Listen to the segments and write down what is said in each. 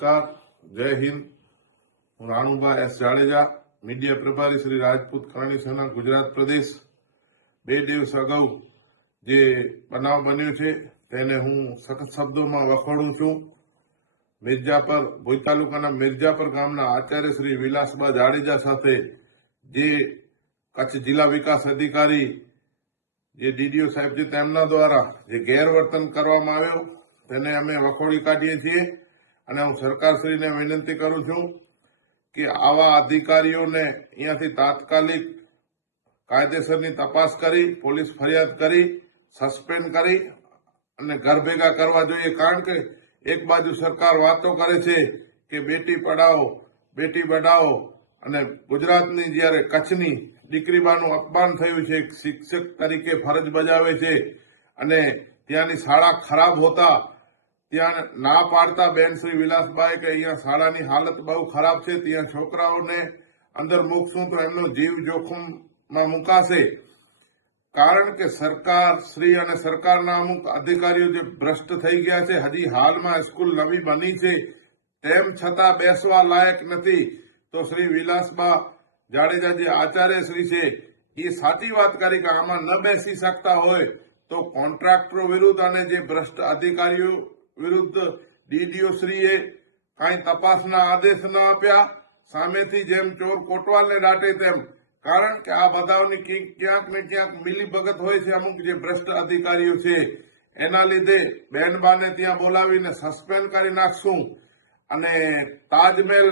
नमस्कार, जय हिंद। हूँ राणुभा एस जाडेजा, मीडिया प्रभारी श्री राजपूत करणी सेना गुजरात प्रदेश। 2 દિવસ अगाऊ जे बनाव बन्यो छे तेने हूँ सख्त शब्दों में वखोड़ू छूं। मिर्जापर भुज तालुकाना मिर्जापर गामना आचार्य श्री विलासबा जाडेजा साथे जे कच्छ जिला विकास अधिकारी जे डीडीओ साहेब जे तेमना द्वारा जे गैरवर्तन करवामां आव्यो तेने अमे वखोड़ी काढीए छीए અને હું સરકારશ્રીને વિનંતી કરું છું કે આવા અધિકારીઓને અહીંયાથી તાત્કાલિક કાયદેસરની તપાસ કરી પોલીસ ફરિયાદ કરી સસ્પેન્ડ કરી અને ઘર ભેગા કરવા જોઈએ। કારણ કે એક બાજુ સરકાર વાતો કરે છે કે બેટી પઢાઓ બેટી બઢાઓ અને ગુજરાતની જ્યારે કચ્છની દીકરીબાનું અપમાન થયું છે, શિક્ષક તરીકે ફરજ બજાવે છે અને ત્યાંની શાળા ખરાબ હોતા ત્યાં ના પાડતા બેન શ્રી વિલાસભાઈ કે અહીંયા શાળાની હાલત બહુ ખરાબ છે, ત્યાં છોકરાઓને અંદર મૂકશું તો એમનો જીવ જોખમમાં મુકાશે। કારણ કે સરકાર શ્રી અને સરકારના અમુક અધિકારીઓ જે ભ્રષ્ટ થઈ ગયા છે, હજી હાલમાં સ્કૂલ નવી બની છે તેમ છતાં બેસવા લાયક નથી। તો શ્રી વિલાસબા જાડેજા જે આચાર્ય શ્રી છે એ સાચી વાત કરી કે આમાં ન બેસી શકતા હોય તો કોન્ટ્રાક્ટરો વિરુદ્ધ અને જે ભ્રષ્ટ અધિકારીઓ વિરુદ્ધ ડીડીઓ શ્રીએ કઈ તપાસના આદેશ ન આપ્યા, સામેથી જેમ ચોર કોટવાલને દાટે તેમ। કારણ કે આ બધાની ક્યાંક ને ક્યાંક મિલીભગત હોય છે અમુક જે ભ્રષ્ટ અધિકારીઓ છે, એના લીધે બહેનબાને ત્યાં બોલાવીને સસ્પેન્ડ કરી નાખશું અને તાજમહેલ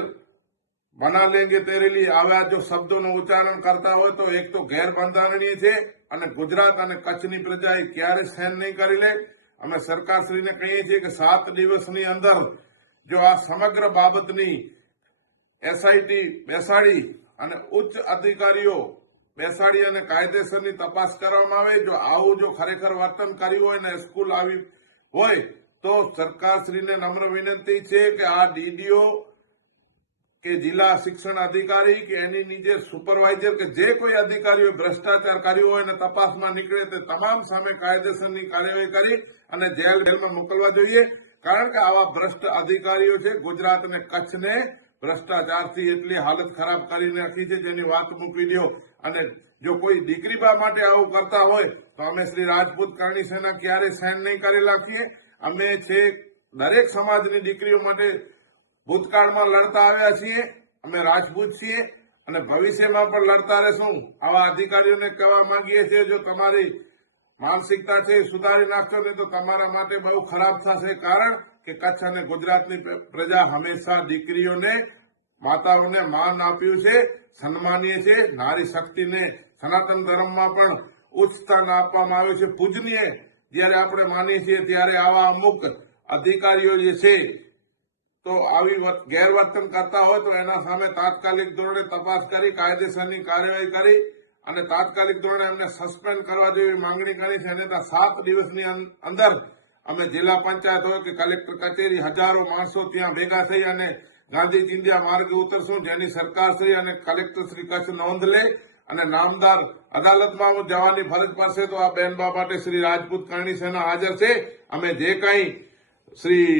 બના લેંગે તેરે લીએ આવા જો શબ્દોનું ઉચ્ચારણ કરતા હોય તો એક તો ગેરબંધારણીય છે અને ગુજરાત અને કચ્છની પ્રજાએ ક્યારે સહન નહીં કરી લે। અમે સરકારશ્રીને કહીએ છીએ કે 7 દિવસની અંદર જો આ સમગ્ર બાબતની એસઆઈટી બેસાડી અને ઉચ્ચ અધિકારીઓ બેસાડી અને કાયદેસરની તપાસ કરવામાં આવે। જો આવું જો ખરેખર વર્તન કર્યું હોય ને સ્કૂલ આવી હોય તો સરકારશ્રીને નમ્ર વિનંતી છે કે આ ડીડીઓ કે જિલ્લા શિક્ષણ અધિકારી કે એની નીચે સુપરવાઇઝર કે જે કોઈ અધિકારીઓ ભ્રષ્ટાચાર કર્યો હોય અને તપાસમાં નીકળે તે તમામ સામે કાયદેસરની કાર્યવાહી કરી અને જેલમાં મોકલવા જોઈએ। કારણ કે આવા ભ્રષ્ટ અધિકારીઓ છે ગુજરાત અને કચ્છને ભ્રષ્ટાચારથી એટલી હાલત ખરાબ કરી નાખી છે જેની વાત મૂકી દો। અને જો કોઈ દીકરીબા માટે આવું કરતા હોય તો અમે શ્રી રાજપૂત કરણી સેના ક્યારે સહન નહીં કરી રાખીએ। અમે છે દરેક સમાજની દીકરીઓ માટે ભૂતકાળમાં લડતા આવ્યા છીએ, અમે રાજપૂત છીએ અને ભવિષ્યમાં પણ લડતા રહેશું। આવા અધિકારીઓને કહેવા માંગીએ છીએ જો તમારી માનસિકતા છે સુધારી નાખશો નહીં તો તમારા માટે બહુ ખરાબ થશે। કારણ કે કચ્છ અને ગુજરાતની પ્રજા હંમેશા દીકરીઓને માતાઓને માન આપ્યું છે, સન્માનીય છે, નારી શક્તિને સનાતન ધર્મમાં પણ ઉચ્ચ સ્થાન આપવામાં આવ્યું છે, પૂજનીય જ્યારે આપણે માનીએ છીએ ત્યારે આવા અમુક અધિકારીઓ જે છે તો આવી ગેરવર્તન કરતા હોય તો એના સામે તાત્કાલિક ધોરણે તપાસ કરી કાયદેસરની કાર્યવાહી કરી અને તાત્કાલિક ધોરણે એમને સસ્પેન્ડ કરવા જેવી માંગણી કરી છે। અને 7 દિવસની અંદર અમે જિલ્લા પંચાયત હોય કે કલેક્ટર કચેરી હજારો માણસો ત્યાં ભેગા થઈ અને ગાંધી ચિંધ્યા માર્ગે ઉતરશું, જેની સરકારશ્રી અને કલેક્ટર શ્રી કચ્છ નોંધ લે અને નામદાર અદાલતમાં જવાની ફરજ પડશે તો આ બહેનબા માટે શ્રી રાજપૂત કરણી સેના હાજર છે। અમે જે કંઈ શ્રી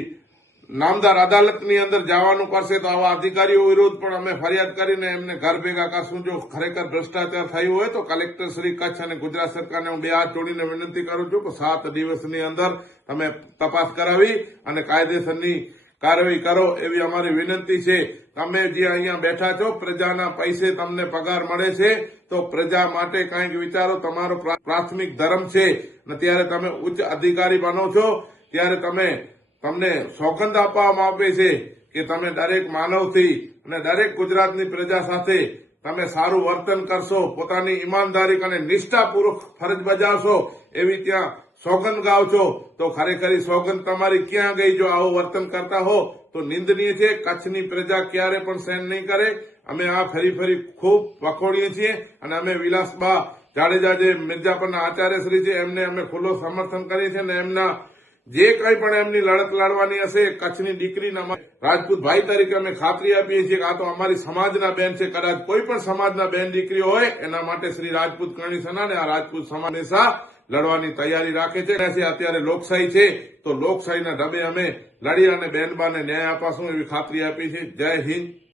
નામદાર અદાલતની અંદર જવાનું કરશે તો આવા અધિકારીઓ વિરુદ્ધ પણ અમે ફરિયાદ કરીને એમને ઘર ભેગા કરશું। જો ખરેખર ભ્રષ્ટાચાર થયું હોય તો કલેક્ટર શ્રી કચ્છ અને ગુજરાત સરકારને હું 2 હાથ જોડીને વિનંતી કરું છું કે 7 દિવસની અંદર તમે તપાસ કરાવી અને કાયદેસરની કાર્યવાહી કરો એવી અમારી વિનંતી છે। તમે જે અહીંયા બેઠા છો પ્રજાના પૈસે તમને પગાર મળે છે તો પ્રજા માટે કંઈક વિચારો, તમારો પ્રાથમિક ધર્મ છે અને ત્યારે તમે ઉચ્ચ અધિકારી બનો છો ત્યારે તમને સોગંદ આપવામાં આવે છે કે તમે દરેક માનવથી અને દરેક ગુજરાતની પ્રજા સાથે તમે સારું વર્તન કરશો, પોતાની ઈમાનદારી અને નિષ્ઠાપૂર્વક ફરજ બજાવશો એવી ત્યાં સોગંદ ગાવ છો। તો ખરેખર સોગંદ તમારી ક્યાં ગઈ જો આવું વર્તન કરતા હો તો નિંદનીય છે। કચ્છની પ્રજા ક્યારે પણ સહન નહીં કરે। અમે આ ફરી ખૂબ વખોડીએ છીએ અને અમે વિલાસબા જાડેજા જે મિર્જાપરના આચાર્ય શ્રી છે એમને અમે ખુલ્લો સમર્થન કરીએ છીએ અને એમના જે કંઈ પણ એમની લડત લડવાની હશે કચ્છની દીકરીના રાજપૂત ભાઈ તરીકે અમે ખાતરી આપીએ છીએ કે આ તો અમારી સમાજના બેન છે। કદાચ કોઈ પણ સમાજના બેન દીકરીઓ હોય એના માટે શ્રી રાજપૂત કરણી સેના અને આ રાજપૂત સમાજ હંમેશા લડવાની તૈયારી રાખે છે. અત્યારે લોકશાહી છે તો લોકશાહીના ઢબે અમે લડી અને બેનબાને ન્યાય અપાશું એવી ખાતરી આપી છે. જય હિન્દ,